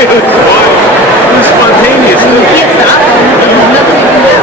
It was spontaneous. You can't stop him. There's nothing you can do.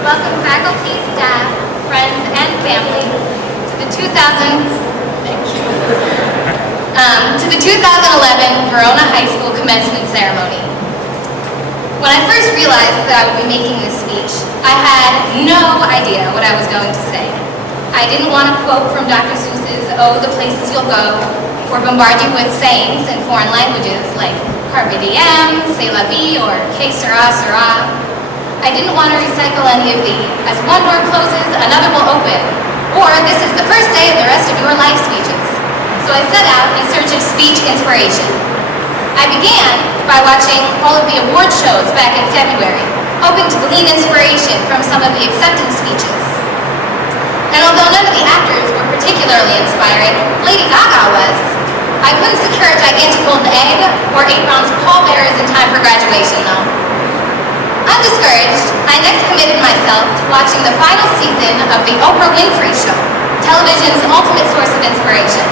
Welcome faculty, staff, friends, and family to the 2011 Verona High School commencement ceremony. When I first realized that I would be making this speech, I had no idea what I was going to say. I didn't want to quote from Dr. Seuss's "Oh, the places you'll go," or bombard you with sayings in foreign languages like "Carpe diem," "C'est la vie," or "Que sera, sera." I didn't want to recycle any of the "as one door closes, another will open," or "this is the first day of the rest of your life" speeches. So I set out in search of speech inspiration. I began by watching all of the award shows back in February, hoping to glean inspiration from some of the acceptance speeches. And although none of the actors were particularly inspiring, Lady Gaga was. I couldn't secure a gigantic golden egg or 8 rounds of pallbearers in time for graduation, though. Undiscouraged, I next committed myself to watching the final season of The Oprah Winfrey Show, television's ultimate source of inspiration.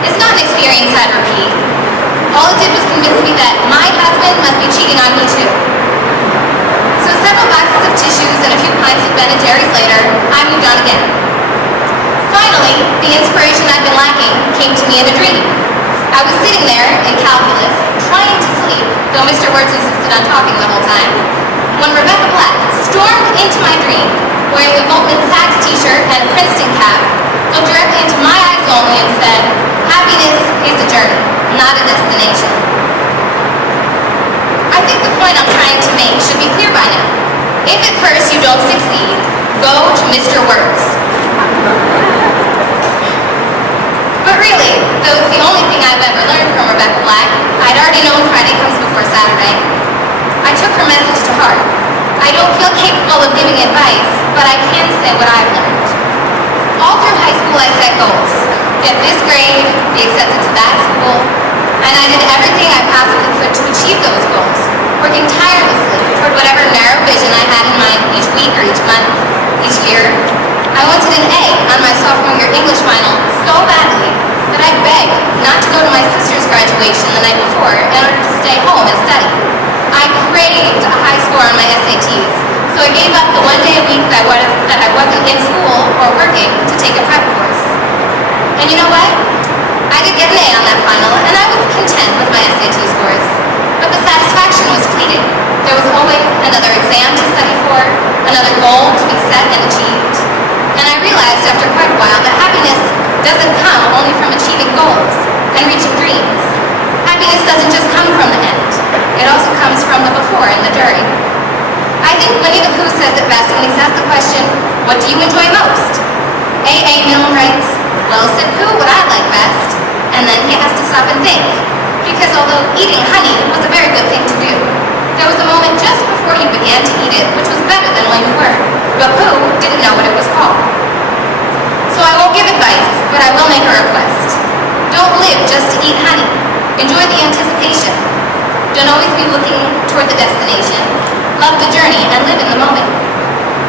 It's not an experience I'd repeat. All it did was convince me that my husband must be cheating on me too. So several boxes of tissues and a few pints of Ben & Jerry's later, I moved on again. Finally, the inspiration I'd been lacking came to me in a dream. I was sitting there in calculus, trying to sleep, though Mr. Words insisted on talking the whole time, when Rebecca Black stormed into my dream, wearing a Goldman Sachs t-shirt and a Princeton cap, looked directly into my eyes only and said, "Happiness is a journey, not a destination." I think the point I'm trying to make should be clear by now. If at first you don't succeed, go to Mr. Words. But really, though it's the only thing I've ever learned from Rebecca Black, I'd already known Friday comes before Saturday. I took her message to heart. I don't feel capable of giving advice, but I can say what I've learned. All through high school I set goals. Get this grade, be accepted to that school, and I did everything I possibly could to achieve those goals, working tirelessly toward whatever narrow vision I had in mind each week or each month, each year. I wanted an A on my sophomore year English final so badly that I begged not to go to my sister's graduation the night before in order to stay home and study. I craved a high score on my SATs, so I gave up the one day a week that I wasn't in school or working to take a prep course. And you know what? I did get an A on that final, and I was content with my SAT scores. But the satisfaction was fleeting. There was always another exam to study for, another goal to be set and achieved. And I realized after quite a while that happiness doesn't come only from achieving goals and reaching dreams. Happiness doesn't just come from the end. It also comes from the before and the during. I think Winnie the Pooh says it best when he's asked the question, "What do you enjoy most?" A.A. Milne writes, "Well, said Pooh, what I like best." And then he has to stop and think. Because although eating honey was a very good thing to do, there was a moment just before you began to eat it which was better than when you were. But Pooh didn't know what it was called. So I won't give advice, but I will make a request. Don't live just to eat honey. Enjoy the anticipation. Don't always be looking toward the destination. Love the journey and live in the moment.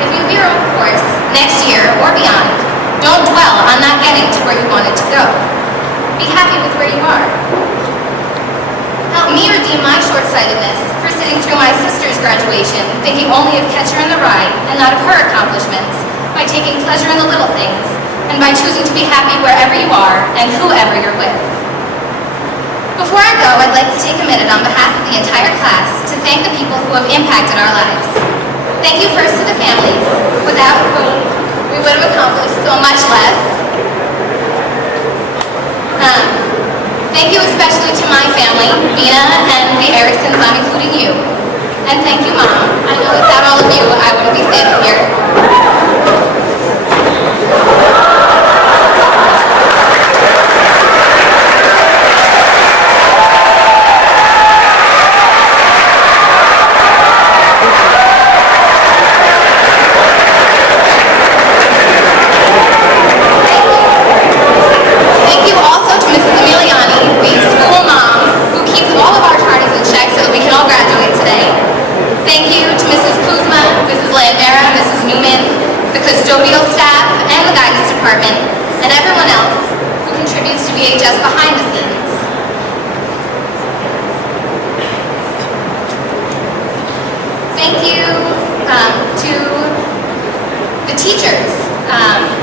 If you veer off course next year or beyond, don't dwell on not getting to where you wanted to go. Be happy with where you are. Help me redeem my short-sightedness for sitting through my sister's graduation, thinking only of Catcher in the Rye and not of her accomplishments, by taking pleasure in the little things, and by choosing to be happy wherever you are and whoever you're with. Before I go, I'd like to take a minute on behalf of the entire class to thank the people who have impacted our lives. Thank you first to the families, without whom we would have accomplished so much less. Thank you especially to my family, Vina and the Ericksons, I'm including you. And thank you, Mom. I know without all of you, I wouldn't be standing here. Vera, Mrs. Newman, the custodial staff, and the guidance department, and everyone else who contributes to VHS behind the scenes. Thank you to the teachers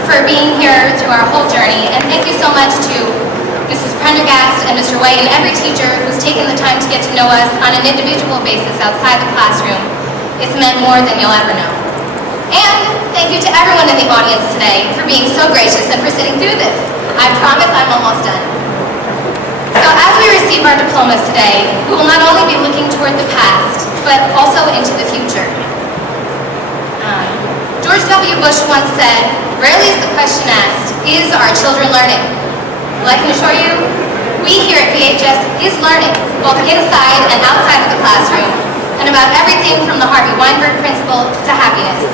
for being here through our whole journey, and thank you so much to Mrs. Prendergast and Mr. White and every teacher who's taken the time to get to know us on an individual basis outside the classroom. It's meant more than you'll ever know. And thank you to everyone in the audience today for being so gracious and for sitting through this. I promise I'm almost done. So as we receive our diplomas today, we will not only be looking toward the past, but also into the future. George W. Bush once said, "Rarely is the question asked, is our children learning?" Well, I can assure you, we here at VHS is learning, both inside and outside of the classroom, and about everything from the Harvey Weinberg principle to happiness.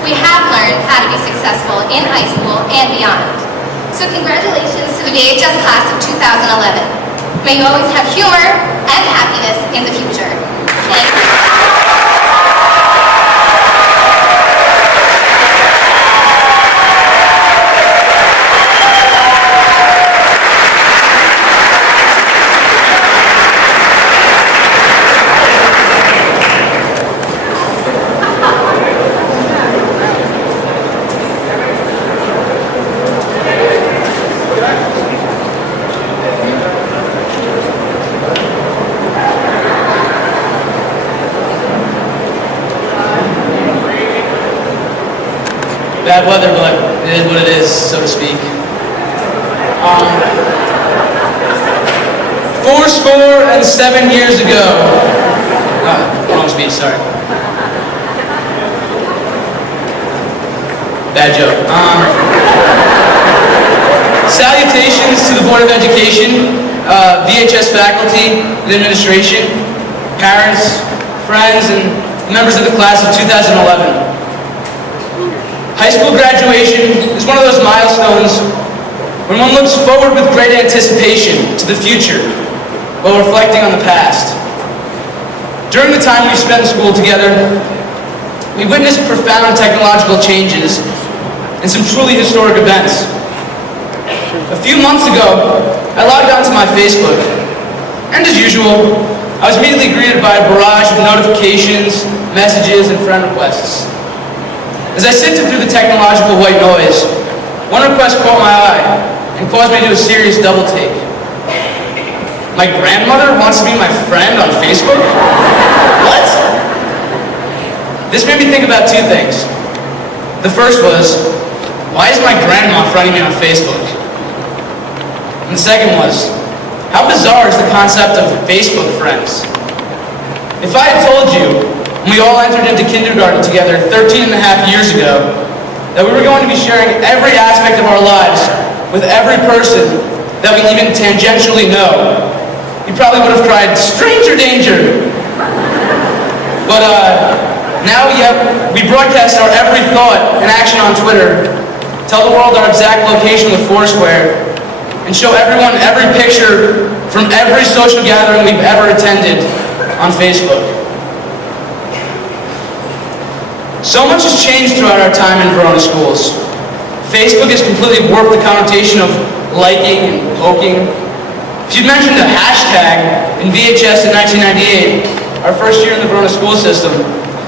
We have learned how to be successful in high school and beyond. So congratulations to the VHS class of 2011. May you always have humor and happiness in the future. Thank you. Bad weather, but it is what it is, so to speak. 407 years ago. Wrong speech, sorry. Bad joke. Salutations to the Board of Education, VHS faculty and administration, parents, friends, and members of the class of 2011. High school graduation is one of those milestones when one looks forward with great anticipation to the future while reflecting on the past. During the time we've spent in school together, we witnessed profound technological changes and some truly historic events. A few months ago, I logged onto my Facebook, and as usual, I was immediately greeted by a barrage of notifications, messages, and friend requests. As I sifted through the technological white noise, one request caught my eye and caused me to do a serious double take. My grandmother wants to be my friend on Facebook? What? This made me think about two things. The first was, why is my grandma friending me on Facebook? And the second was, how bizarre is the concept of Facebook friends? If I had told you, when we all entered into kindergarten together 13 and a half years ago, that we were going to be sharing every aspect of our lives with every person that we even tangentially know, you probably would have cried, "Stranger danger!" But now we broadcast our every thought and action on Twitter, tell the world our exact location with Foursquare, and show everyone every picture from every social gathering we've ever attended on Facebook. So much has changed throughout our time in Verona schools. Facebook has completely warped the connotation of liking and poking. If you'd mentioned a hashtag in VHS in 1998, our first year in the Verona school system,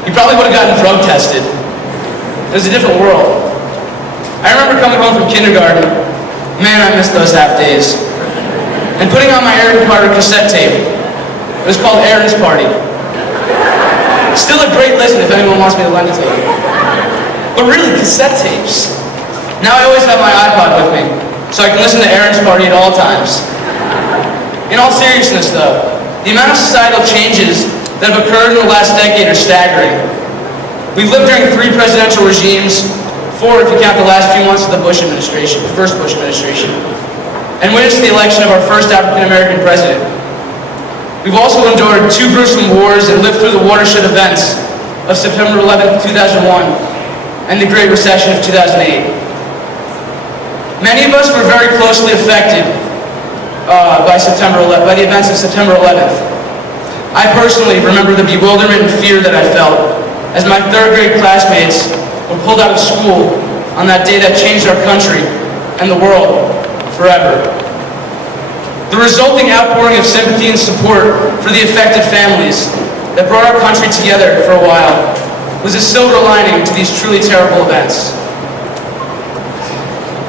you probably would have gotten drug tested. It was a different world. I remember coming home from kindergarten, man, I missed those half days, and putting on my Aaron Carter cassette tape. It was called Aaron's Party. Still a great listen if anyone wants me to lend it to you. But really, cassette tapes. Now I always have my iPod with me, so I can listen to Aaron's Party at all times. In all seriousness though, the amount of societal changes that have occurred in the last decade are staggering. We've lived during 3 presidential regimes, 4 if you count the last few months of the Bush administration, the first Bush administration, and witnessed the election of our first African-American president. We've also endured 2 gruesome wars and lived through the watershed events of September 11th, 2001 and the Great Recession of 2008. Many of us were very closely affected by the events of September 11th. I personally remember the bewilderment and fear that I felt as my third grade classmates were pulled out of school on that day that changed our country and the world forever. The resulting outpouring of sympathy and support for the affected families that brought our country together for a while was a silver lining to these truly terrible events.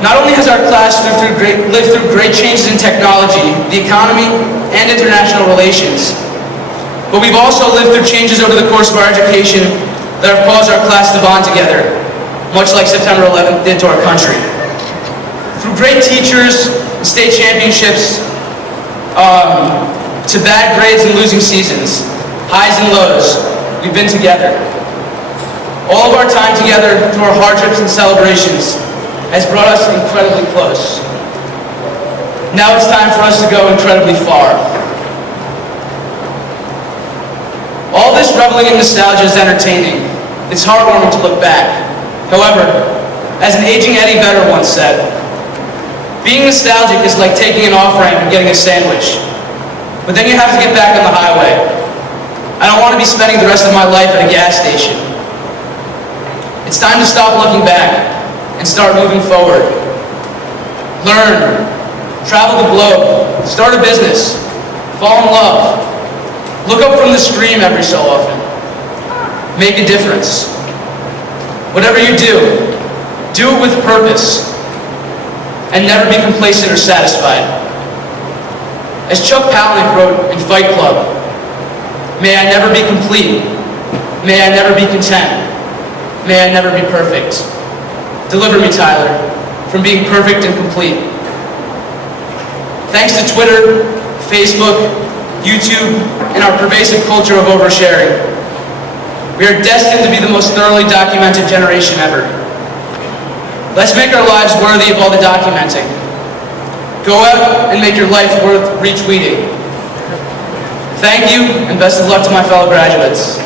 Not only has our class lived through great changes in technology, the economy, and international relations, but we've also lived through changes over the course of our education that have caused our class to bond together, much like September 11th did to our country. Through great teachers, state championships, to bad grades and losing seasons, highs and lows, we've been together. All of our time together through our hardships and celebrations has brought us incredibly close. Now it's time for us to go incredibly far. All this reveling in nostalgia is entertaining. It's heartwarming to look back. However, as an aging Eddie Vedder once said, being nostalgic is like taking an off-ramp and getting a sandwich. But then you have to get back on the highway. I don't want to be spending the rest of my life at a gas station. It's time to stop looking back and start moving forward. Learn, travel the globe, start a business, fall in love, look up from the screen every so often, make a difference. Whatever you do it with purpose, and never be complacent or satisfied. As Chuck Palahniuk wrote in Fight Club, may I never be complete, may I never be content, may I never be perfect. Deliver me, Tyler, from being perfect and complete. Thanks to Twitter, Facebook, YouTube, and our pervasive culture of oversharing, we are destined to be the most thoroughly documented generation ever. Let's make our lives worthy of all the documenting. Go out and make your life worth retweeting. Thank you, and best of luck to my fellow graduates.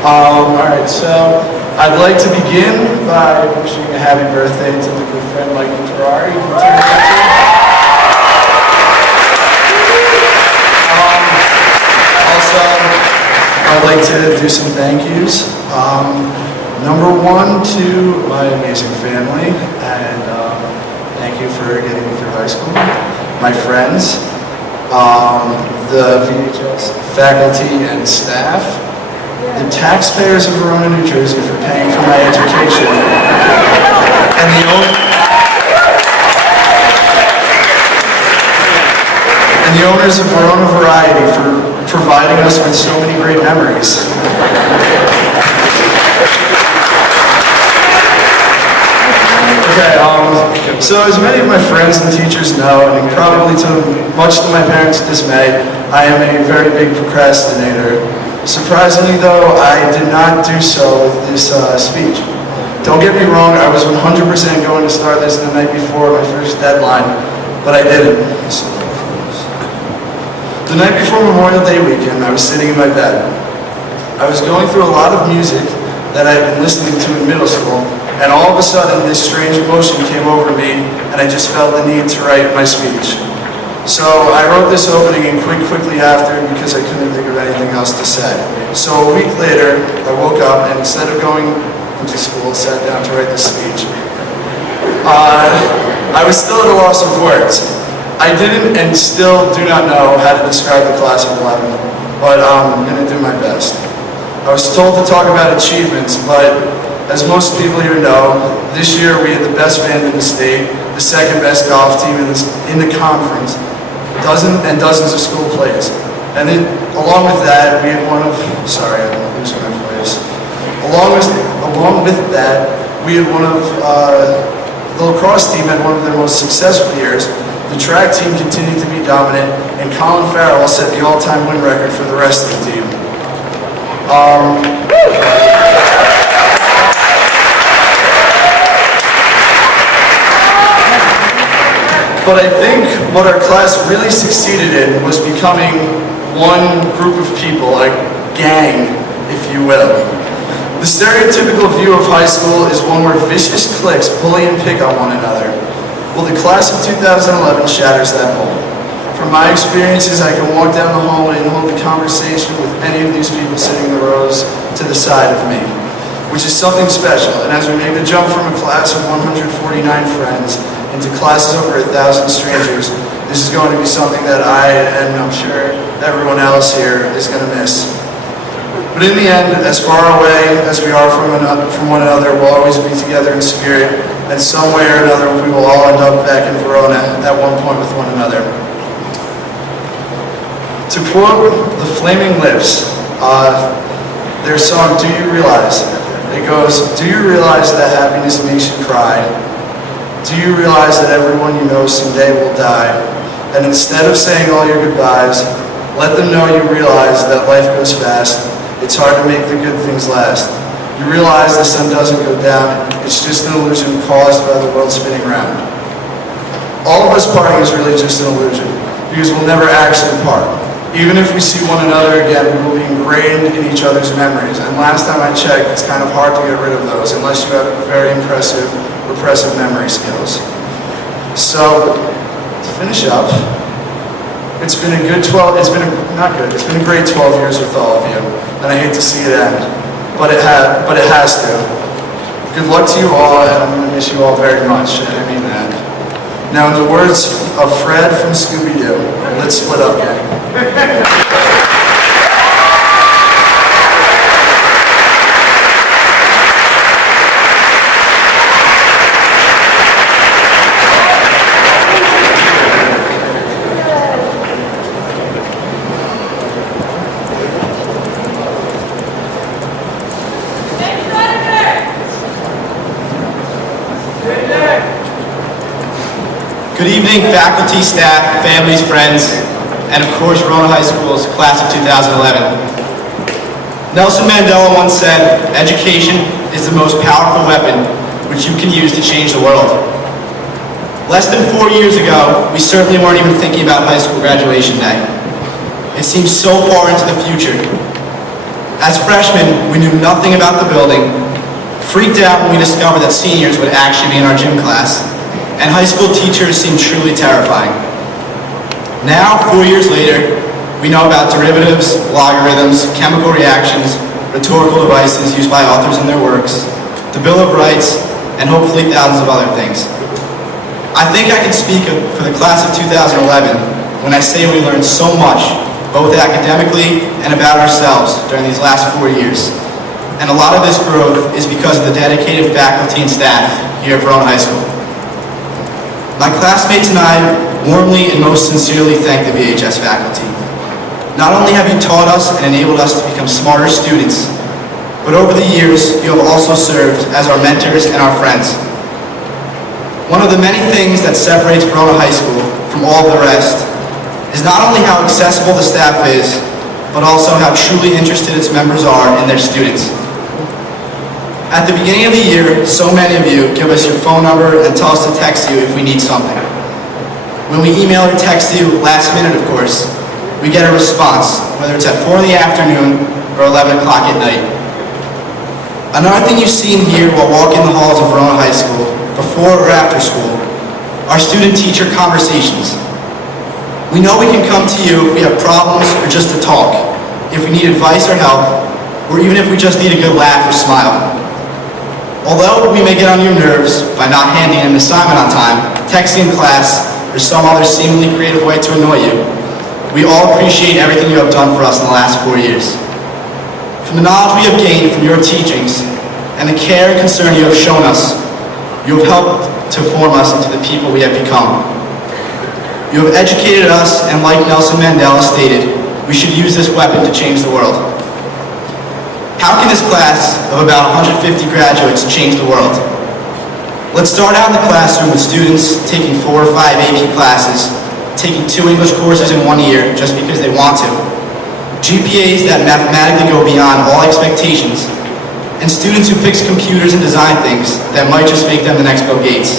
Alright, so I'd like to begin by wishing a happy birthday to my good friend Michael Ferrari. Also, I'd like to do some thank yous. Number one to my amazing family, and thank you for getting me through high school. My friends, the VHS faculty and staff, the taxpayers of Verona, New Jersey for paying for my education, and the owners of Verona Variety for providing us with so many great memories. Okay, so as many of my friends and teachers know, and probably much to my parents' dismay, I am a very big procrastinator. Surprisingly though, I did not do so with this speech. Don't get me wrong, I was 100% going to start this the night before my first deadline, but I didn't. The night before Memorial Day weekend, I was sitting in my bed. I was going through a lot of music that I had been listening to in middle school, and all of a sudden this strange emotion came over me, and I just felt the need to write my speech. So I wrote this opening and quit quickly after because I couldn't think of anything else to say. So a week later, I woke up and instead of going into school, sat down to write this speech. I was still at a loss of words. I didn't and still do not know how to describe the class of 11, but I'm going to do my best. I was told to talk about achievements, but as most people here know, this year we had the best band in the state, the second best golf team in the conference, dozens and dozens of school plays. And then, along with that, we had one of, sorry, I'm losing my voice. Along with that, we had one of, the lacrosse team had one of their most successful years, The track team continued to be dominant, and Colin Farrell set the all-time win record for the rest of the team. But I think what our class really succeeded in was becoming one group of people, a gang, if you will. The stereotypical view of high school is one where vicious cliques bully and pick on one another. Well, the class of 2011 shatters that mold. From my experiences, I can walk down the hallway and hold a conversation with any of these people sitting in the rows to the side of me, which is something special. And as we make the jump from a class of 149 friends into classes over 1,000 strangers, this is going to be something that I, and I'm sure everyone else here, is going to miss. But in the end, as far away as we are from one another, we'll always be together in spirit, and some way or another we will all end up back in Verona at one point with one another. To quote the Flaming Lips, their song, Do You Realize? It goes, do you realize that happiness makes you cry? Do you realize that everyone you know someday will die? And instead of saying all your goodbyes, let them know you realize that life goes fast. It's hard to make the good things last. You realize the sun doesn't go down. It's just an illusion caused by the world spinning round. All of us parting is really just an illusion, because we'll never actually part. Even if we see one another again, we will be ingrained in each other's memories. And last time I checked, it's kind of hard to get rid of those, unless you have very impressive, repressive memory skills. So, to finish up, it's been a good 12, it's been a great 12 years with all of you, and I hate to see it end, but it has to. Good luck to you all, and I'm going to miss you all very much, and I mean that. Now, in the words of Fred from Scooby-Doo, let's split up, gang. Good evening, faculty, staff, families, friends, and of course, Verona High School's class of 2011. Nelson Mandela once said, education is the most powerful weapon which you can use to change the world. Less than 4 years ago, we certainly weren't even thinking about high school graduation day. It seems so far into the future. As freshmen, we knew nothing about the building, freaked out when we discovered that seniors would actually be in our gym class, and high school teachers seemed truly terrifying. Now, 4 years later, we know about derivatives, logarithms, chemical reactions, rhetorical devices used by authors in their works, the Bill of Rights, and hopefully thousands of other things. I think I can speak for the class of 2011 when I say we learned so much, both academically and about ourselves during these last 4 years. And a lot of this growth is because of the dedicated faculty and staff here at Verona High School. My classmates and I warmly and most sincerely thank the VHS faculty. Not only have you taught us and enabled us to become smarter students, but over the years you have also served as our mentors and our friends. One of the many things that separates Verona High School from all the rest is not only how accessible the staff is, but also how truly interested its members are in their students. At the beginning of the year, so many of you give us your phone number and tell us to text you if we need something. When we email or text you, last minute of course, we get a response, whether it's at 4 in the afternoon or 11 o'clock at night. Another thing you've seen here while walking the halls of Verona High School, before or after school, are student-teacher conversations. We know we can come to you if we have problems or just to talk, if we need advice or help, or even if we just need a good laugh or smile. Although we may get on your nerves by not handing an assignment on time, texting class, or some other seemingly creative way to annoy you, we all appreciate everything you have done for us in the last 4 years. From the knowledge we have gained from your teachings and the care and concern you have shown us, you have helped to form us into the people we have become. You have educated us, and like Nelson Mandela stated, we should use this weapon to change the world. How can this class of about 150 graduates change the world? Let's start out in the classroom with students taking 4 or 5 AP classes, taking 2 English courses in 1 year just because they want to, GPAs that mathematically go beyond all expectations, and students who fix computers and design things that might just make them the next Bill Gates.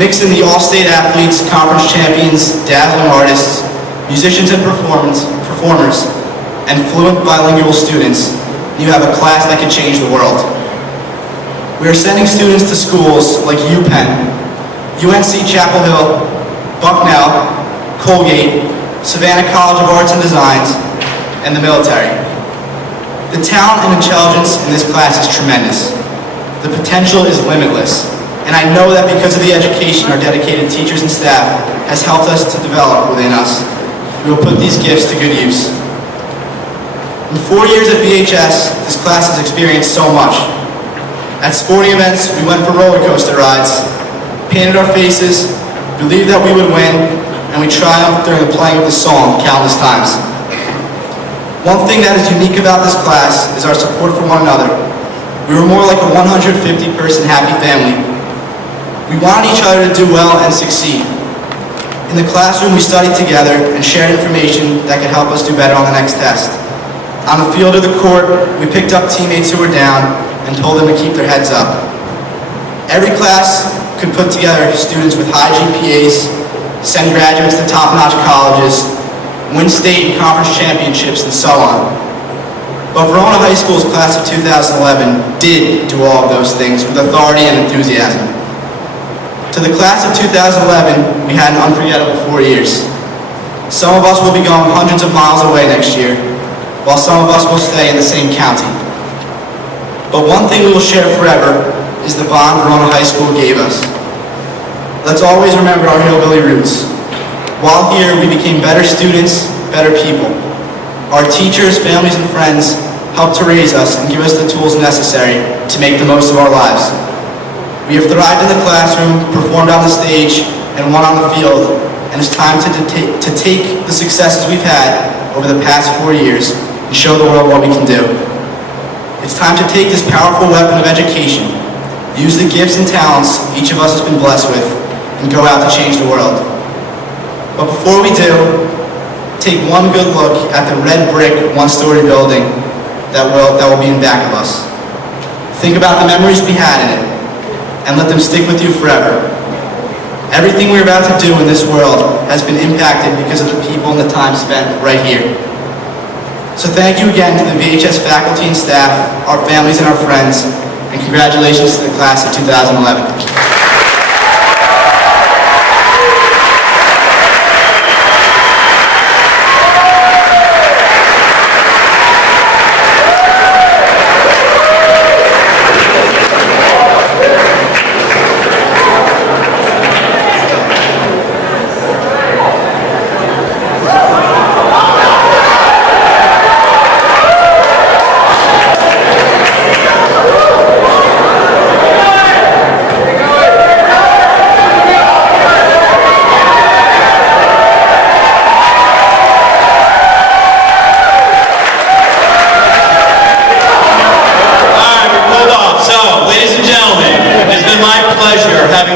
Mix in the all-state athletes, conference champions, dazzling artists, musicians and performers, and fluent bilingual students, and you have a class that could change the world. We are sending students to schools like UPenn, UNC Chapel Hill, Bucknell, Colgate, Savannah College of Arts and Designs, and the military. The talent and intelligence in this class is tremendous. The potential is limitless, and I know that because of the education our dedicated teachers and staff has helped us to develop within us, we will put these gifts to good use. In 4 years at VHS, this class has experienced so much. At sporting events, we went for roller coaster rides, painted our faces, believed that we would win, and we triumphed during the playing of the song countless times. One thing that is unique about this class is our support for one another. We were more like a 150-person happy family. We wanted each other to do well and succeed. In the classroom, we studied together and shared information that could help us do better on the next test. On the field or the court, we picked up teammates who were down and told them to keep their heads up. Every class could put together students with high GPAs, send graduates to top-notch colleges, win state and conference championships, and so on. But Verona High School's class of 2011 did do all of those things with authority and enthusiasm. To the class of 2011, we had an unforgettable 4 years. Some of us will be going hundreds of miles away next year, while some of us will stay in the same county. But one thing we will share forever is the bond Verona High School gave us. Let's always remember our hillbilly roots. While here, we became better students, better people. Our teachers, families, and friends helped to raise us and give us the tools necessary to make the most of our lives. We have thrived in the classroom, performed on the stage, and won on the field, and it's time to take the successes we've had over the past 4 years and show the world what we can do. It's time to take this powerful weapon of education, use the gifts and talents each of us has been blessed with, and go out to change the world. But before we do, take one good look at the red brick one-story building that will be in back of us. Think about the memories we had in it, and let them stick with you forever. Everything we're about to do in this world has been impacted because of the people and the time spent right here. So thank you again to the VHS faculty and staff, our families and our friends, and congratulations to the class of 2011.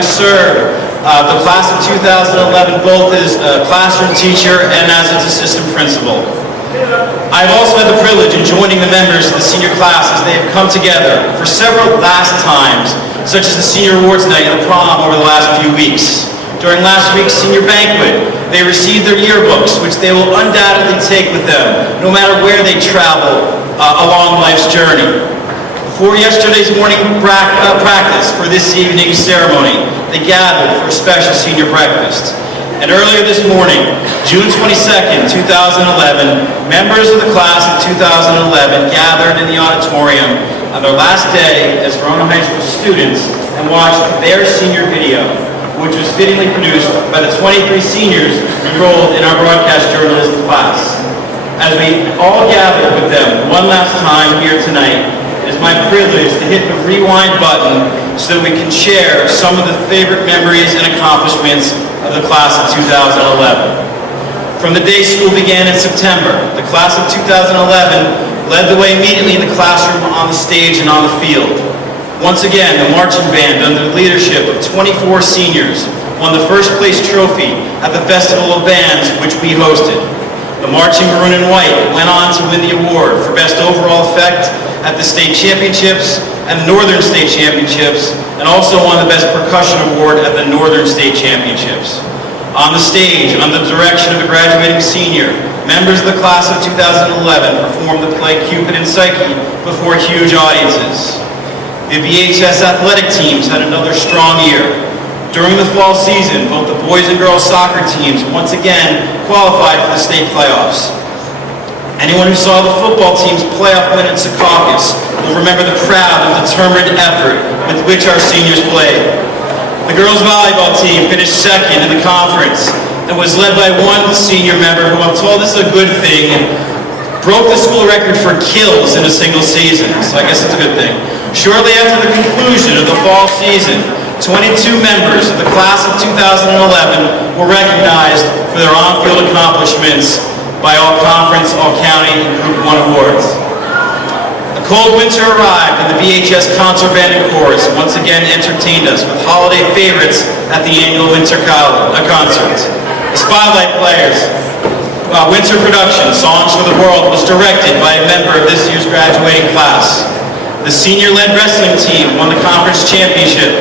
Served the class of 2011 both as a classroom teacher and as its assistant principal. I've also had the privilege of joining the members of the senior class as they have come together for several last times, such as the senior awards night and the prom over the last few weeks. During last week's senior banquet, they received their yearbooks, which they will undoubtedly take with them, no matter where they travel along life's journey. Before yesterday's morning practice for this evening's ceremony, they gathered for a special senior breakfast. And earlier this morning, June 22nd, 2011, members of the class of 2011 gathered in the auditorium on their last day as Verona High School students and watched their senior video, which was fittingly produced by the 23 seniors enrolled in our broadcast journalism class. As we all gathered with them one last time here tonight, it is my privilege to hit the rewind button so that we can share some of the favorite memories and accomplishments of the class of 2011. From the day school began in September, the class of 2011 led the way immediately in the classroom, on the stage, and on the field. Once again, the marching band, under the leadership of 24 seniors, won the first place trophy at the Festival of Bands, which we hosted. The marching maroon and white went on to win the award for best overall effect at the state championships and the Northern State Championships, and also won the best percussion award at the Northern State Championships. On the stage, under the direction of a graduating senior, members of the class of 2011 performed the play Cupid and Psyche before huge audiences. The VHS athletic teams had another strong year. During the fall season, both the boys and girls soccer teams once again qualified for the state playoffs. Anyone who saw the football team's playoff win at Secaucus will remember the proud and determined effort with which our seniors played. The girls volleyball team finished second in the conference and was led by one senior member who, I'm told this is a good thing, broke the school record for kills in a single season, so I guess it's a good thing. Shortly after the conclusion of the fall season, 22 members of the class of 2011 were recognized for their on-field accomplishments by all conference, all county, and Group 1 awards. A cold winter arrived and the VHS concert band and chorus once again entertained us with holiday favorites at the annual winter concert. The Spotlight Players winter production, Songs for the World, was directed by a member of this year's graduating class. The senior-led wrestling team won the conference championship,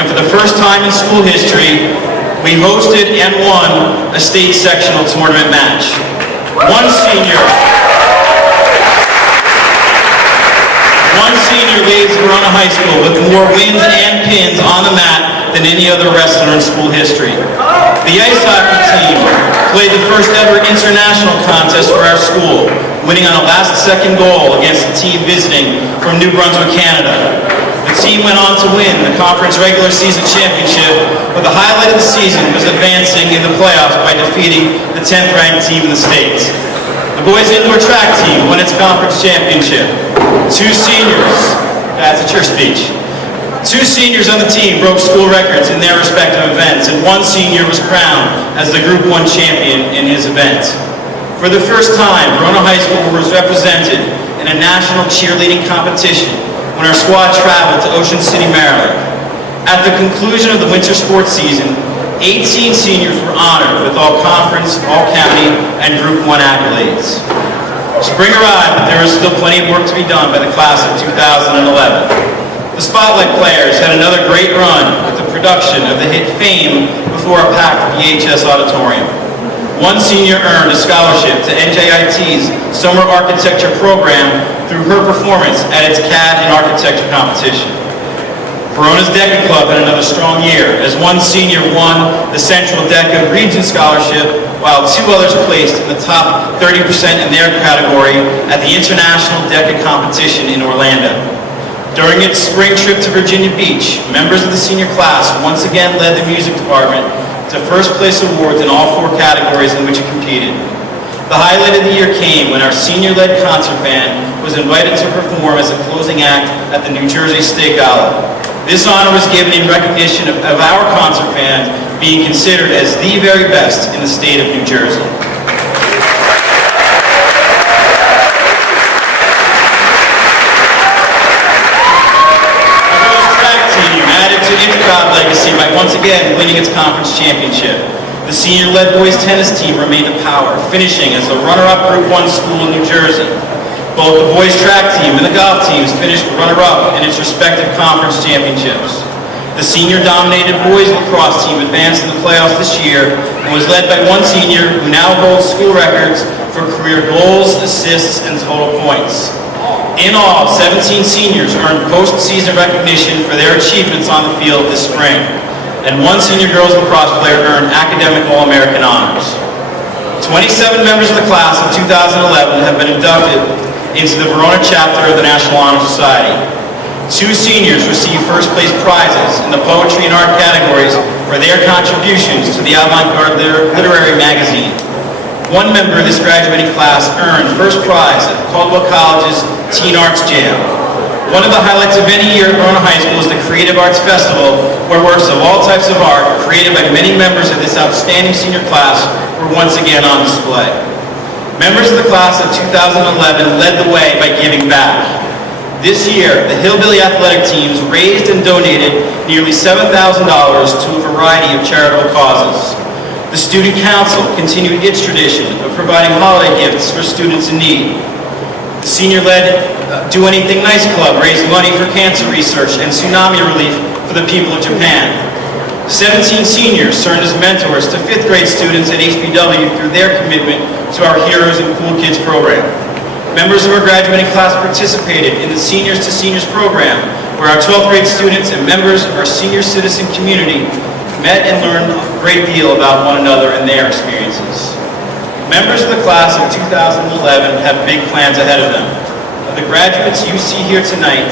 and for the first time in school history, we hosted and won a state sectional tournament match. One senior leads Verona High School with more wins and pins on the mat than any other wrestler in school history. The ice hockey team played the first ever international contest for our school, winning on a last-second goal against a team visiting from New Brunswick, Canada. The team went on to win the conference regular season championship, but the highlight of the season was advancing in the playoffs by defeating the 10th ranked team in the state. The boys indoor track team won its conference championship. That's at your speech. Two seniors on the team broke school records in their respective events, and one senior was crowned as the Group 1 champion in his event. For the first time, Verona High School was represented in a national cheerleading competition when our squad traveled to Ocean City, Maryland. At the conclusion of the winter sports season, 18 seniors were honored with all conference, all county, and Group 1 accolades. Spring arrived, but there was still plenty of work to be done by the class of 2011. The Spotlight Players had another great run with the production of the hit Fame before a packed VHS auditorium. One senior earned a scholarship to NJIT's Summer Architecture program through her performance at its CAD and architecture competition. Verona's DECA Club had another strong year, as one senior won the Central DECA Region Scholarship, while two others placed in the top 30% in their category at the International DECA competition in Orlando. During its spring trip to Virginia Beach, members of the senior class once again led the music department to first place awards in all four categories in which it competed. The highlight of the year came when our senior-led concert band was invited to perform as a closing act at the New Jersey State Gala. This honor was given in recognition of our concert band being considered as the very best in the state of New Jersey. Its proud legacy by once again winning its conference championship. The senior-led boys tennis team remained a power, finishing as the runner-up Group 1 school in New Jersey. Both the boys track team and the golf teams finished runner-up in its respective conference championships. The senior-dominated boys lacrosse team advanced in the playoffs this year and was led by one senior who now holds school records for career goals, assists, and total points. In all, 17 seniors earned postseason recognition for their achievements on the field this spring, and one senior girls lacrosse player earned academic All-American honors. 27 members of the class of 2011 have been inducted into the Verona chapter of the National Honor Society. Two seniors received first-place prizes in the poetry and art categories for their contributions to the avant-garde literary magazine. One member of this graduating class earned first prize at Caldwell College's Teen Arts Jam. One of the highlights of any year at Verona High School is the Creative Arts Festival, where works of all types of art, created by many members of this outstanding senior class, were once again on display. Members of the class of 2011 led the way by giving back. This year, the Hillbilly athletic teams raised and donated nearly $7,000 to a variety of charitable causes. The Student Council continued its tradition of providing holiday gifts for students in need. The senior-led Do Anything Nice Club raised money for cancer research and tsunami relief for the people of Japan. 17 seniors served as mentors to 5th grade students at HBW through their commitment to our Heroes and Cool Kids program. Members of our graduating class participated in the Seniors to Seniors program, where our 12th grade students and members of our senior citizen community met and learned a great deal about one another and their experiences. Members of the class of 2011 have big plans ahead of them. Of the graduates you see here tonight,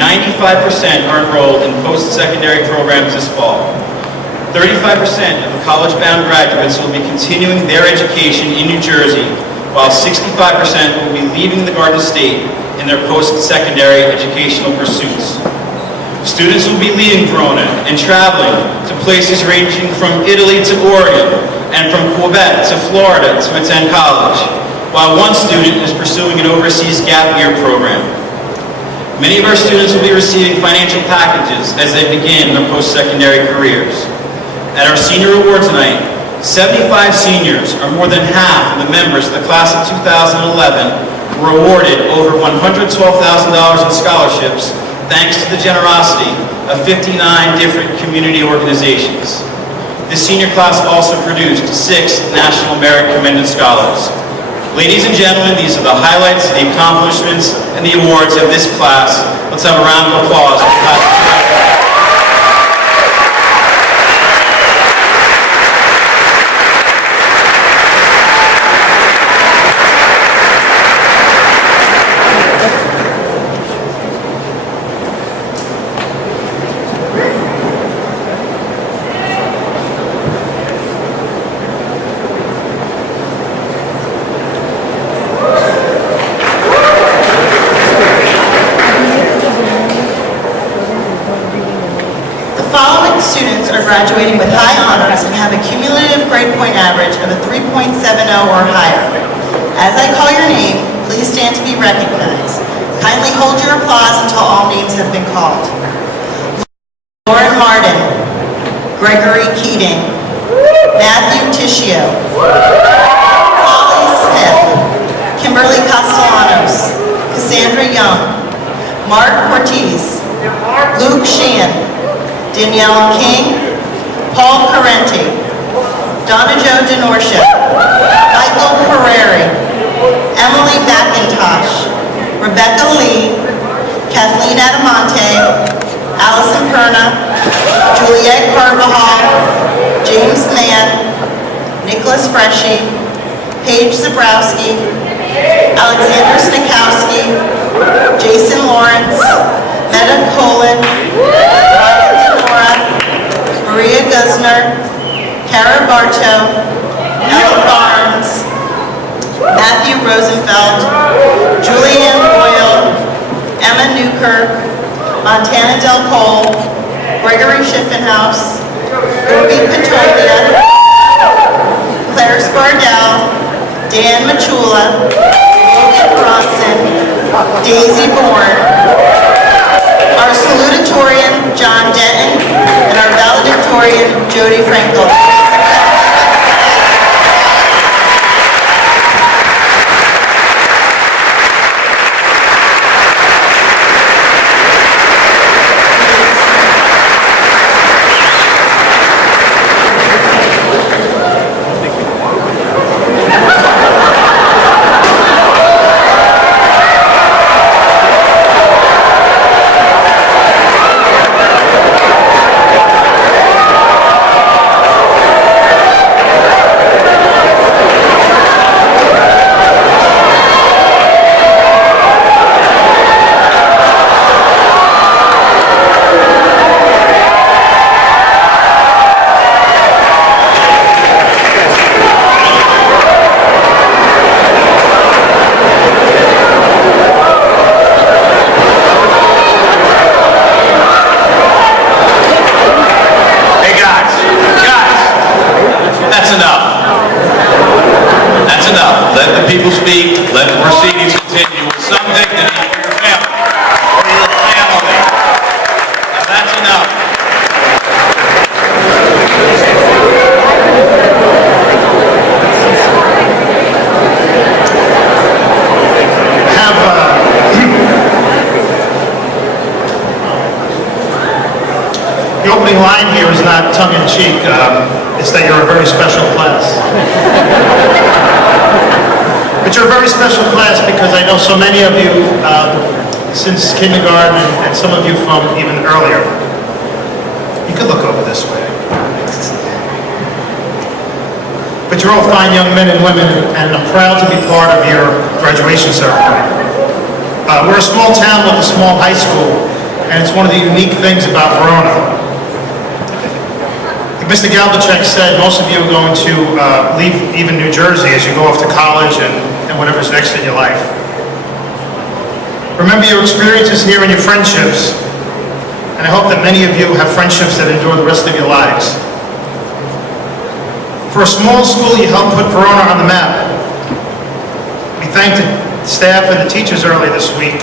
95% are enrolled in post-secondary programs this fall. 35% of the college-bound graduates will be continuing their education in New Jersey, while 65% will be leaving the Garden State in their post-secondary educational pursuits. Students will be leaving Verona and traveling to places ranging from Italy to Oregon and from Quebec to Florida to attend college, while one student is pursuing an overseas gap year program. Many of our students will be receiving financial packages as they begin their post-secondary careers. At our senior awards night, 75 seniors, or more than half of the members of the class of 2011, were awarded over $112,000 in scholarships thanks to the generosity of 59 different community organizations. The senior class also produced 6 National Merit Commended Scholars. Ladies and gentlemen, these are the highlights, the accomplishments, and the awards of this class. Let's have a round of applause for the class of 2011. Students are graduating with high honors and have a cumulative grade point average of a 3.70 or higher. As I call your name, please stand to be recognized. Kindly hold your applause until all names have been called. Lauren Martin, Gregory Keating, Matthew Tishio, Holly Smith, Kimberly Castellanos, Cassandra Young, Mark Ortiz, Luke Sheehan, Danielle King, Paul Carenti, Donna Jo DeNorsha, Michael Pereri, Emily McIntosh, Rebecca Lee, Kathleen Adamante, Allison Perna, Juliette Carvajal, James Mann, Nicholas Freshy, Paige Zabrowski, Alexander Snikowski, Jason Lawrence, Meta Colin, Ryan Denora, Maria Guzner, Kara Bartow, Ella Barnes, Matthew Rosenfeld, Julianne Boyle, Emma Newkirk, Montana Del Cole, Gregory Schiffenhaus, Gobi Petolia, Claire Spardell, Dan Machula, Logan Bronson, Daisy Bourne, our Salutatorian, John Denton, and our Valedictorian, Jody Freinkel. Let the people speak. Let the proceedings continue with some dignity for your family. line here is not tongue-in-cheek. It's that you're a very special class. But you're a very special class because I know so many of you since kindergarten and some of you from even earlier. You could look over this way. But you're all fine young men and women, and I'm proud to be part of your graduation ceremony. We're a small town with a small high school, and it's one of the unique things about Verona. Like Mr. Galbachek said, most of you are going to leave even New Jersey as you go off to college and whatever's next in your life. Remember your experiences here and your friendships, and I hope that many of you have friendships that endure the rest of your lives. For a small school, you helped put Verona on the map. We thanked the staff and the teachers early this week,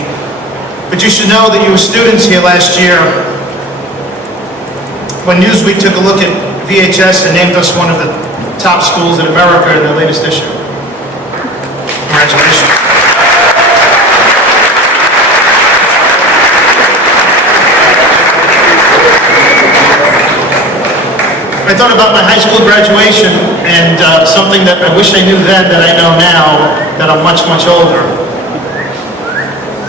but you should know that you were students here last year when Newsweek took a look at VHS and named us one of the top schools in America in their latest issue. Congratulations. I thought about my high school graduation and something that I wish I knew then that I know now that I'm much, much older.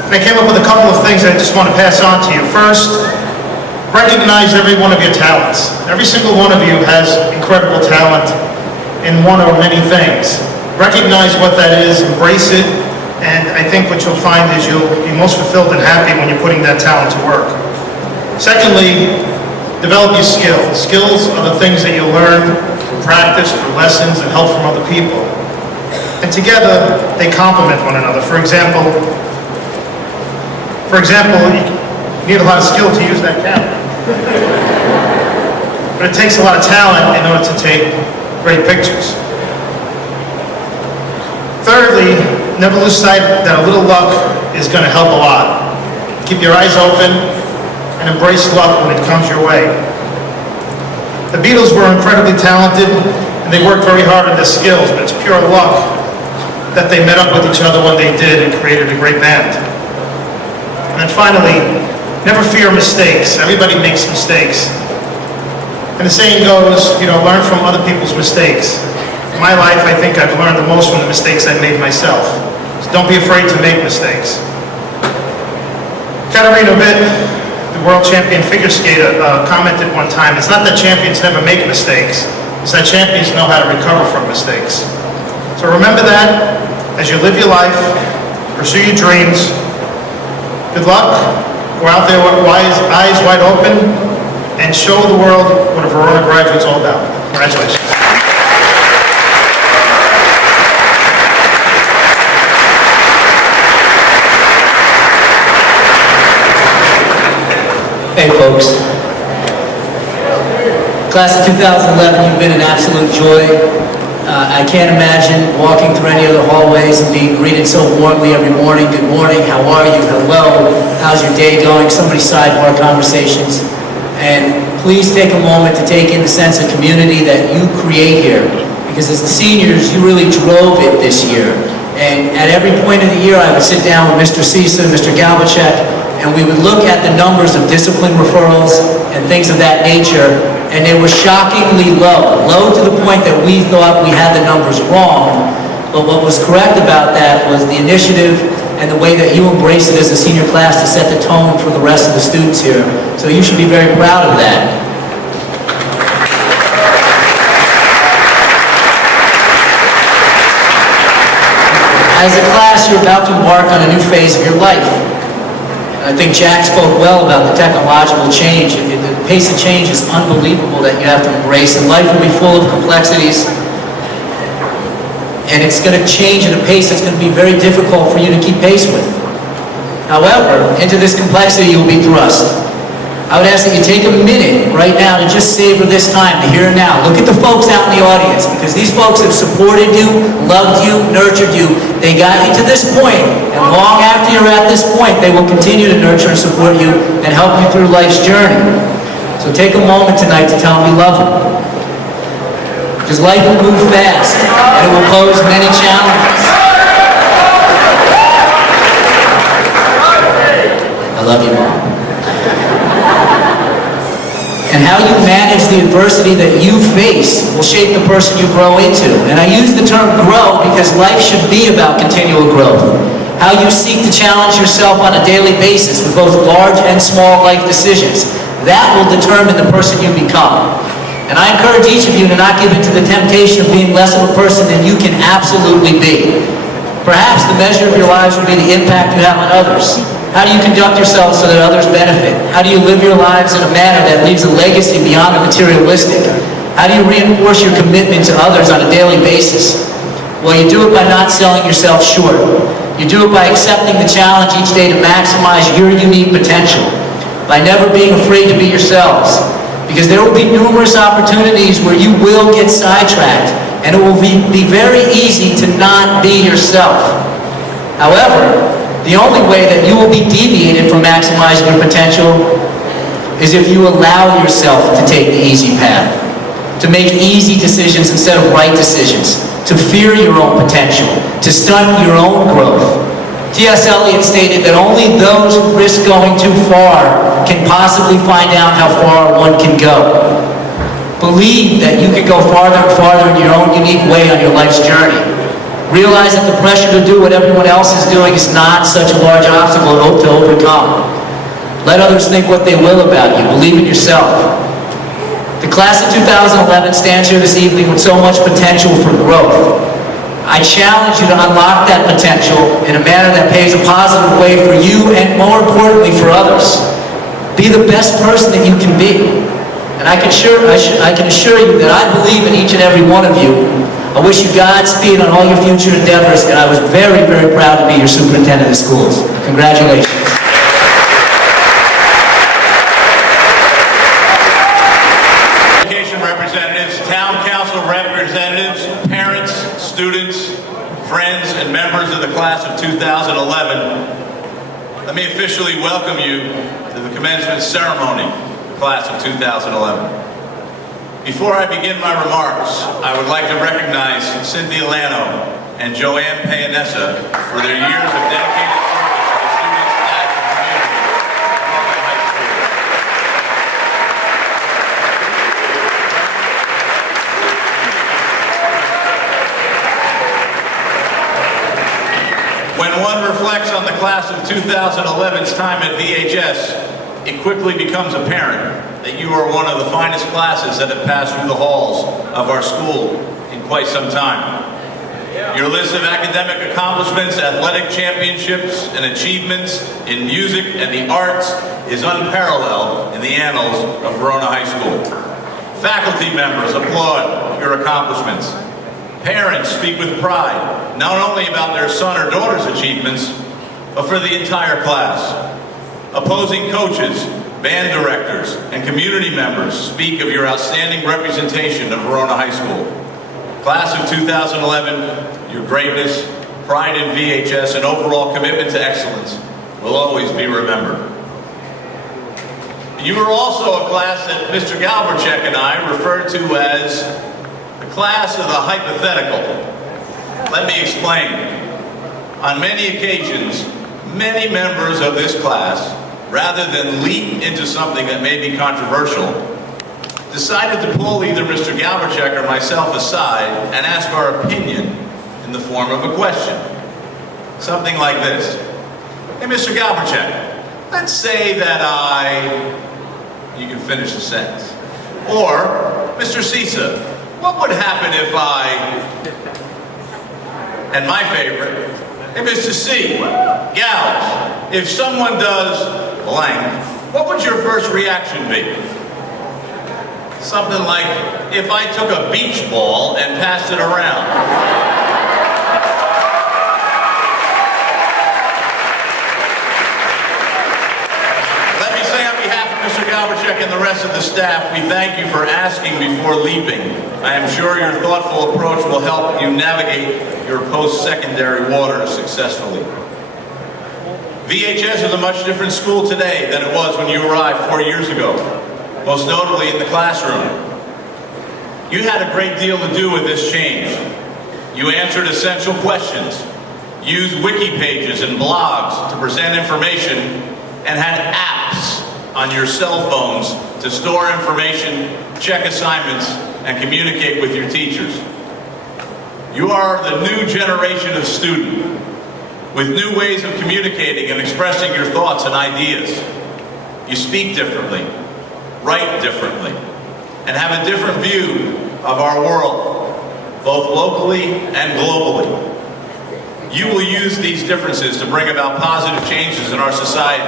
And I came up with a couple of things that I just want to pass on to you. First, recognize every one of your talents. Every single one of you has incredible talent in one or many things. Recognize what that is, embrace it, and I think what you'll find is you'll be most fulfilled and happy when you're putting that talent to work. Secondly, develop your skills. Skills are the things that you'll learn through practice, through lessons, and help from other people. And together, they complement one another. For example, you need a lot of skill to use that camera. But it takes a lot of talent in order to take great pictures. Thirdly, never lose sight that a little luck is going to help a lot. Keep your eyes open and embrace luck when it comes your way. The Beatles were incredibly talented and they worked very hard on their skills, but it's pure luck that they met up with each other when they did and created a great band. And then finally, never fear mistakes. Everybody makes mistakes. And the saying goes, learn from other people's mistakes. In my life, I think I've learned the most from the mistakes I made myself. So don't be afraid to make mistakes. Katarina Witt, the world champion figure skater, commented one time, it's not that champions never make mistakes, it's that champions know how to recover from mistakes. So remember that as you live your life, pursue your dreams. Good luck, go out there with eyes wide open, and show the world what a Verona graduate's all about. Congratulations. Hey folks, class of 2011, you've been an absolute joy. I can't imagine walking through any other hallways and being greeted so warmly every morning. Good morning, how are you, hello, how's your day going, so many sidebar conversations. And please take a moment to take in the sense of community that you create here. Because as the seniors, you really drove it this year. And at every point of the year, I would sit down with Mr. Cisa and Mr. Galbachek, and we would look at the numbers of discipline referrals and things of that nature, and they were shockingly low. Low to the point that we thought we had the numbers wrong, but what was correct about that was the initiative and the way that you embraced it as a senior class to set the tone for the rest of the students here. So you should be very proud of that. As a class, you're about to embark on a new phase of your life. I think Jack spoke well about the technological change. The pace of change is unbelievable that you have to embrace, and life will be full of complexities, and it's going to change at a pace that's going to be very difficult for you to keep pace with. However, into this complexity you'll be thrust. I would ask that you take a minute right now to just savor this time, the here and now. Look at the folks out in the audience, because these folks have supported you, loved you, nurtured you. They got you to this point, and long after you're at this point, they will continue to nurture and support you and help you through life's journey. So take a moment tonight to tell them you love them. Because life will move fast, and it will pose many challenges. I love you, Mom. And And how you manage the adversity that you face will shape the person you grow into. And I use the term grow because life should be about continual growth. How you seek to challenge yourself on a daily basis with both large and small life decisions. That will determine the person you become. And I encourage each of you to not give in to the temptation of being less of a person than you can absolutely be. Perhaps the measure of your lives will be the impact you have on others. How do you conduct yourselves so that others benefit? How do you live your lives in a manner that leaves a legacy beyond the materialistic? How do you reinforce your commitment to others on a daily basis? Well, you do it by not selling yourself short. You do it by accepting the challenge each day to maximize your unique potential. By never being afraid to be yourselves. Because there will be numerous opportunities where you will get sidetracked, and it will be very easy to not be yourself. However, the only way that you will be deviated from maximizing your potential is if you allow yourself to take the easy path, to make easy decisions instead of right decisions, to fear your own potential, to stunt your own growth. T.S. Eliot stated that only those who risk going too far can possibly find out how far one can go. Believe that you can go farther and farther in your own unique way on your life's journey. Realize that the pressure to do what everyone else is doing is not such a large obstacle to overcome. Let others think what they will about you. Believe in yourself. The class of 2011 stands here this evening with so much potential for growth. I challenge you to unlock that potential in a manner that paves a positive way for you and, more importantly, for others. Be the best person that you can be. And I can assure you that I believe in each and every one of you. I wish you Godspeed on all your future endeavors, and I was very, very proud to be your superintendent of schools. Congratulations. Education representatives, town council representatives, parents, students, friends, and members of the class of 2011, let me officially welcome you to the commencement ceremony, class of 2011. Before I begin my remarks, I would like to recognize Cynthia Lano and Joanne Payanessa for their years of dedicated service to the students, staff, and community of Verona High School. When one reflects on the class of 2011's time at VHS, it quickly becomes apparent that you are one of the finest classes that have passed through the halls of our school in quite some time. Your list of academic accomplishments, athletic championships, and achievements in music and the arts is unparalleled in the annals of Verona High School. Faculty members applaud your accomplishments. Parents speak with pride, not only about their son or daughter's achievements, but for the entire class. Opposing coaches, band directors, and community members speak of your outstanding representation of Verona High School. Class of 2011, your greatness, pride in VHS, and overall commitment to excellence will always be remembered. You are also a class that Mr. Galbercheck and I refer to as the class of the hypothetical. Let me explain. On many occasions, many members of this class, rather than leap into something that may be controversial, decided to pull either Mr. Galbercheck or myself aside and ask our opinion in the form of a question. Something like this. Hey, Mr. Galbercheck, let's say that you can finish the sentence. Or, Mr. Cisa, what would happen if and my favorite, hey, Mr. C, gals, if someone does blank, what would your first reaction be? Something like, if I took a beach ball and passed it around. Let me say on behalf of Mr. Galbercheck and the rest of the staff, we thank you for asking before leaping. I am sure your thoughtful approach will help you navigate your post-secondary waters successfully. VHS is a much different school today than it was when you arrived 4 years ago, most notably in the classroom. You had a great deal to do with this change. You answered essential questions, used wiki pages and blogs to present information, and had apps on your cell phones to store information, check assignments, and communicate with your teachers. You are the new generation of student with new ways of communicating and expressing your thoughts and ideas. You speak differently, write differently, and have a different view of our world, both locally and globally. You will use these differences to bring about positive changes in our society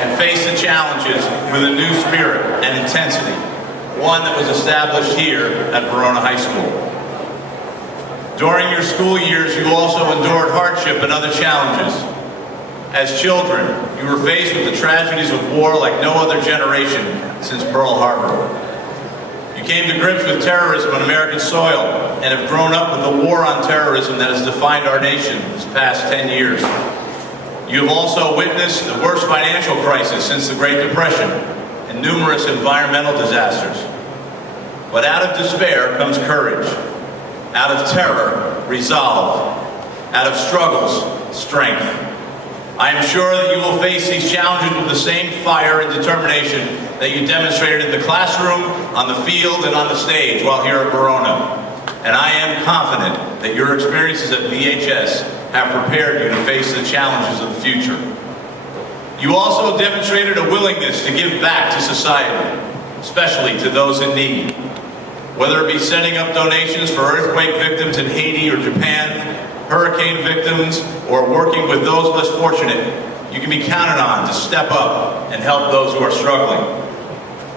and face the challenges with a new spirit and intensity, one that was established here at Verona High School. During your school years, you also endured hardship and other challenges. As children, you were faced with the tragedies of war like no other generation since Pearl Harbor. You came to grips with terrorism on American soil and have grown up with the war on terrorism that has defined our nation this past 10 years. You have also witnessed the worst financial crisis since the Great Depression and numerous environmental disasters. But out of despair comes courage. Out of terror, resolve. Out of struggles, strength. I am sure that you will face these challenges with the same fire and determination that you demonstrated in the classroom, on the field, and on the stage while here at Verona. And I am confident that your experiences at VHS have prepared you to face the challenges of the future. You also demonstrated a willingness to give back to society, especially to those in need. Whether it be setting up donations for earthquake victims in Haiti or Japan, hurricane victims, or working with those less fortunate, you can be counted on to step up and help those who are struggling.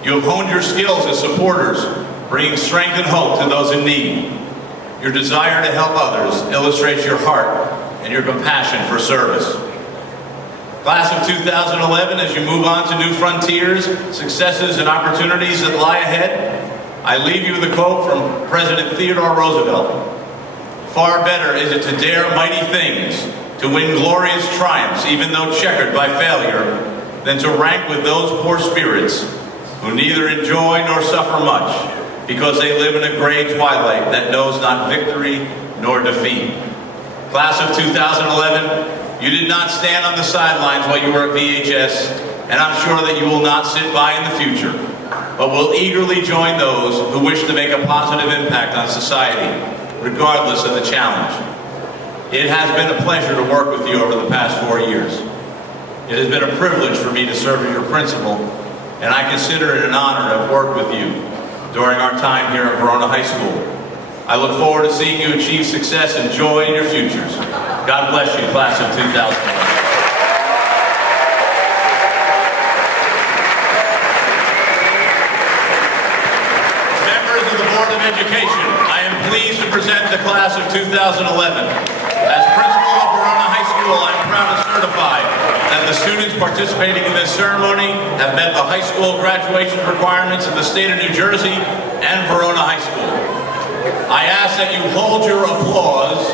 You have honed your skills as supporters, bringing strength and hope to those in need. Your desire to help others illustrates your heart and your compassion for service. Class of 2011, as you move on to new frontiers, successes, and opportunities that lie ahead, I leave you with a quote from President Theodore Roosevelt. Far better is it to dare mighty things, to win glorious triumphs, even though checkered by failure, than to rank with those poor spirits who neither enjoy nor suffer much, because they live in a gray twilight that knows not victory nor defeat. Class of 2011, you did not stand on the sidelines while you were at VHS, and I'm sure that you will not sit by in the future, but will eagerly join those who wish to make a positive impact on society, regardless of the challenge. It has been a pleasure to work with you over the past 4 years. It has been a privilege for me to serve as your principal, and I consider it an honor to have worked with you during our time here at Verona High School. I look forward to seeing you achieve success and joy in your futures. God bless you, class of 2011. Education, I am pleased to present the class of 2011. As principal of Verona High School, I am proud to certify that the students participating in this ceremony have met the high school graduation requirements of the state of New Jersey and Verona High School. I ask that you hold your applause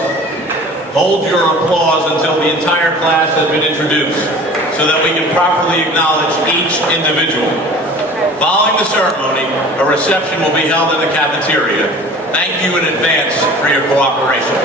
until the entire class has been introduced, so that we can properly acknowledge each individual. Following the ceremony, a reception will be held in the cafeteria. Thank you in advance for your cooperation.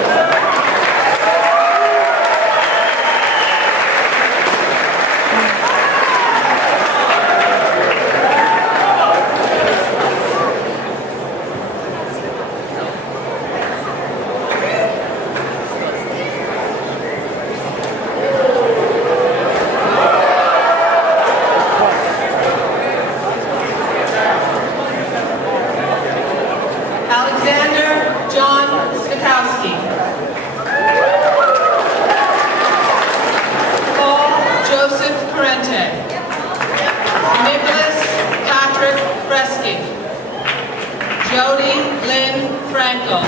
Freinkel,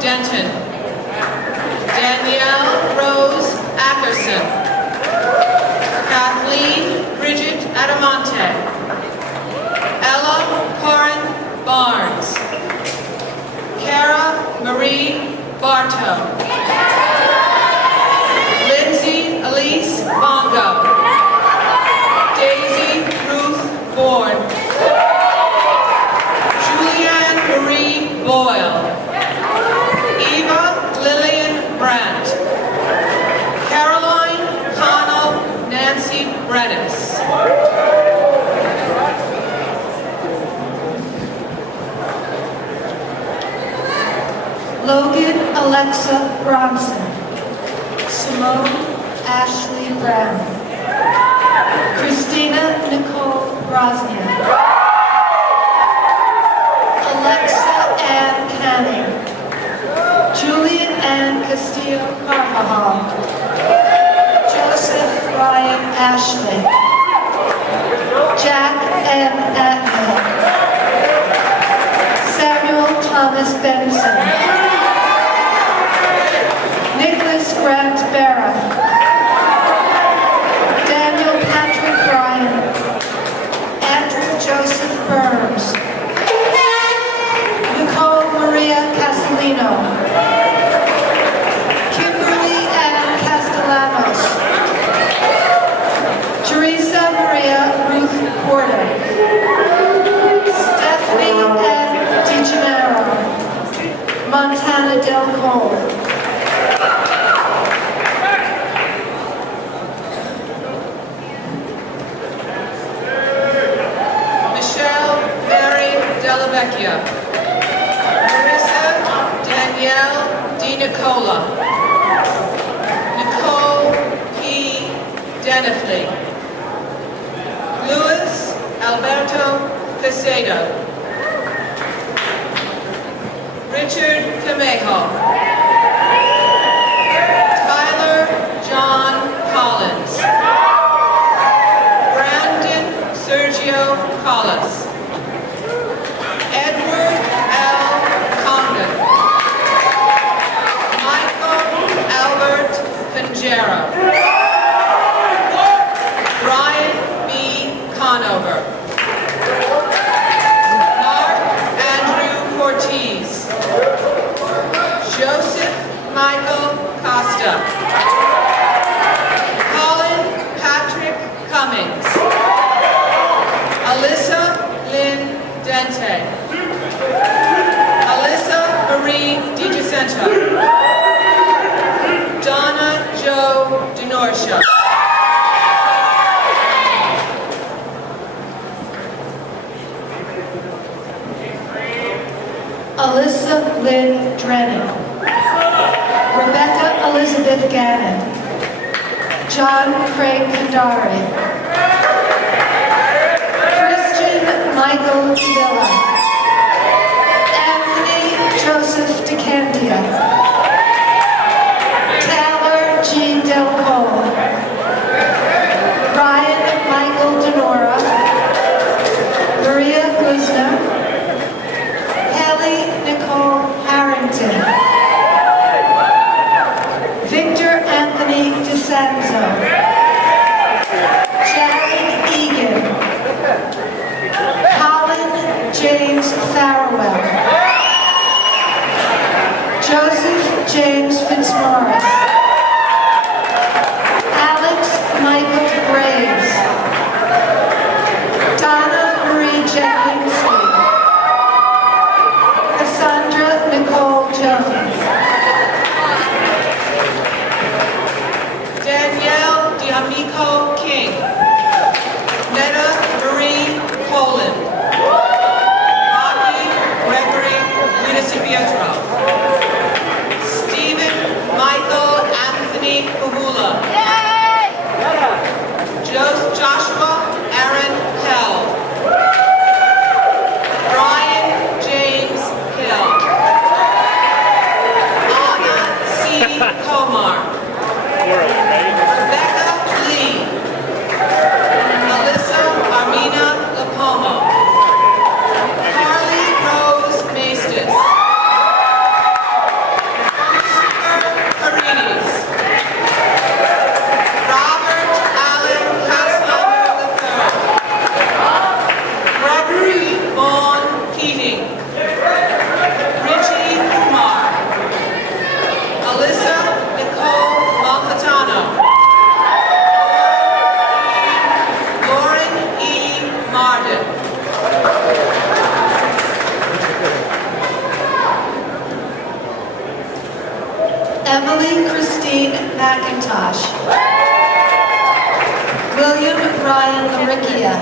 Denton, Danielle Rose Ackerson, Kathleen Bridget Adamante, Ella Corin Barnes, Cara Marie Bartow, Lindsay Elise Bongo, Daisy Ruth Bourne, Julianne Marie Boyle, Eva Lillian Brandt, Caroline Connell Nancy Brennis, Logan Alexa Bronson. Simone Ashley Brown. Christina Nicole Brosniak. Alexa Ann Canning. Julian Ann Castillo Carvajal. Joseph Ryan Ashley. Jack M. Atman. Samuel Thomas Benson. Nicholas Grant Barra. Daniel Patrick Bryan. Andrew Joseph Burns. Nicole Maria Castellino. Kimberly Ann Castellanos. Teresa Maria Ruth Porter. Stephanie N. DiGennaro. Montana Del Cole. Michelle Mary Dellavecchia. Marissa Danielle Di Nicola. Nicole P. Denifley. Luis Alberto Casedo. Richard Camejo. Tyler John Collins. Brandon Sergio Collis. Edward L. Condon. Michael Albert Pinjero. Brian B. Conover. Mark Andrew Ortiz. Joseph Michael Costa. Colin Patrick Cummings. Alyssa Lynn Dente. Alyssa Marie DiGiacinto. Donna Jo DeNorsha. Alyssa Lynn Drennan. Rebecca Elizabeth Gannon. John Craig Kandari. Christian Michael Villa. Anthony Joseph DeCandia. Taylor G. Del Cole. Ryan Michael Denora. Maria Guzner. Haley Nicole Harrington. Victor Anthony DeSanzo. Jared Egan. Colin James Farwell. Joseph James Fitzmaurice. Alex Michael Graves. Donna Marie Jenkins-Lee. Cassandra Nicole Jones. Danielle D'Amico King. Netta Marie Poland. Rocky Gregory Lucipietro. Stephen Michael Anthony Pahula. Joshua Aaron Hell. Brian James Hill. Anna C. Komar. Rebecca Lee. Alyssa Armina Lapomo. Carly Rose Maestas. Christopher Arides. Robert Allen Castellano III. Gregory Vaughn Keating. Richie Kumar. Alyssa Nicole Malfatano. Lauren E. Martin. Emily Christine McIntosh. William Ryan Laricchia.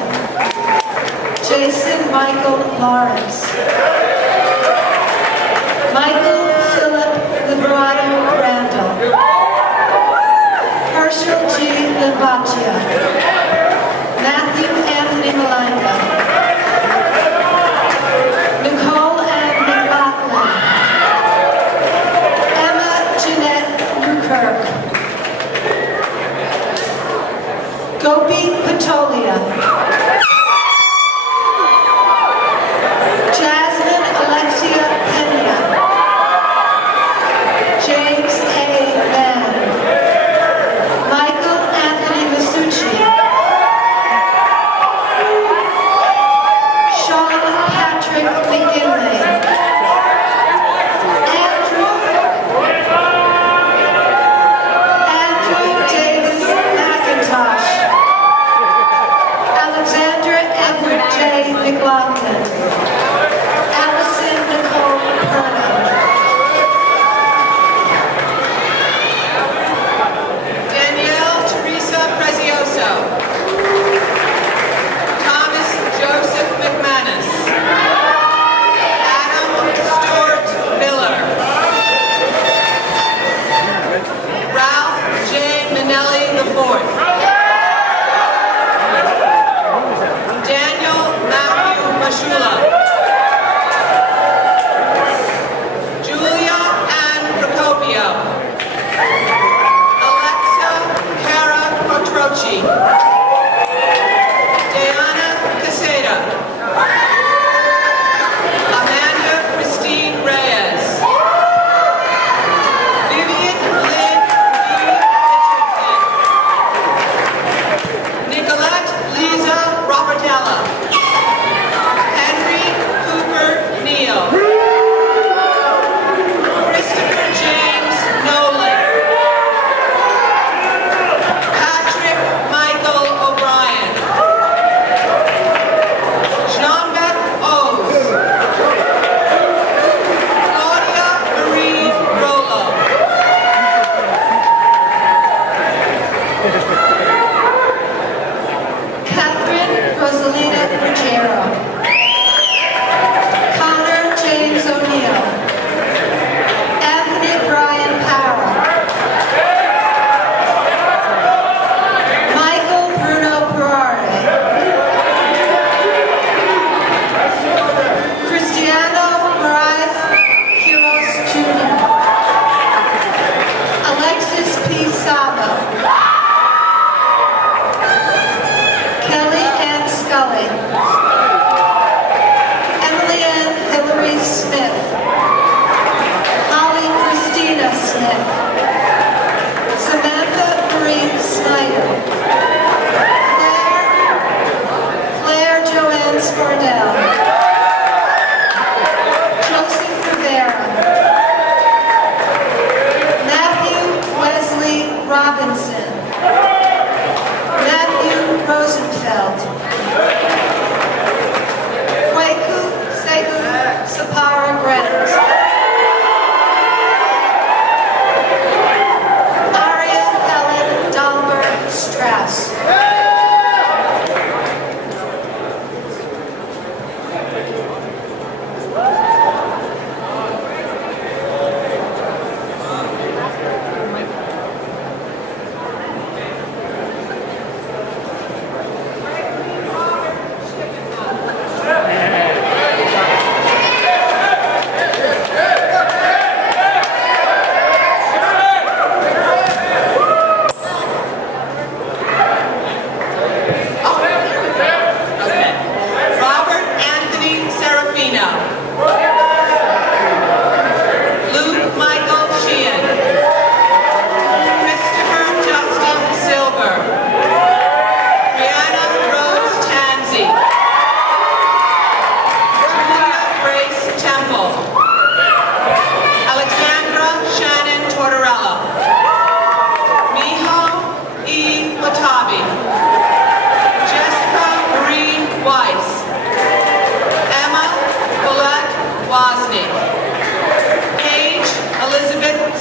Jason Michael Lawrence. Michael Philip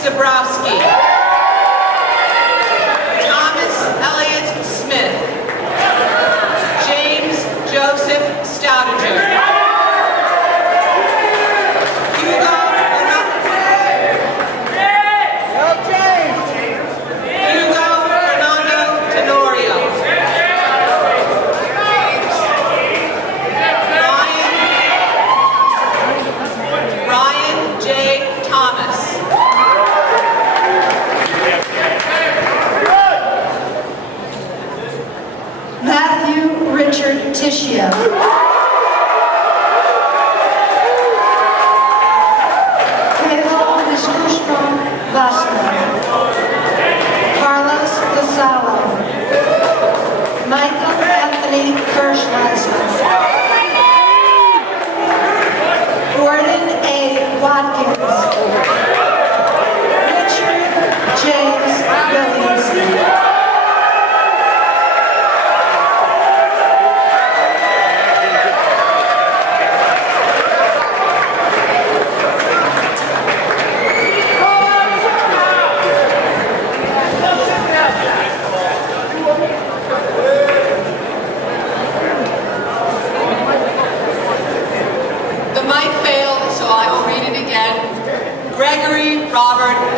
Zabrowski. Thomas Elliott Smith. James Joseph Stoudinger. Hugo Fernando Tenorio. Ryan J. Thomas. Matthew Richard Tishio. Pedro Vishnushram Vasco. Carlos Lasalo. Michael Anthony Kirschleiser. Gordon A. Watkins. Richard James Williamson. The mic failed, so I will read it again. Gregory Robert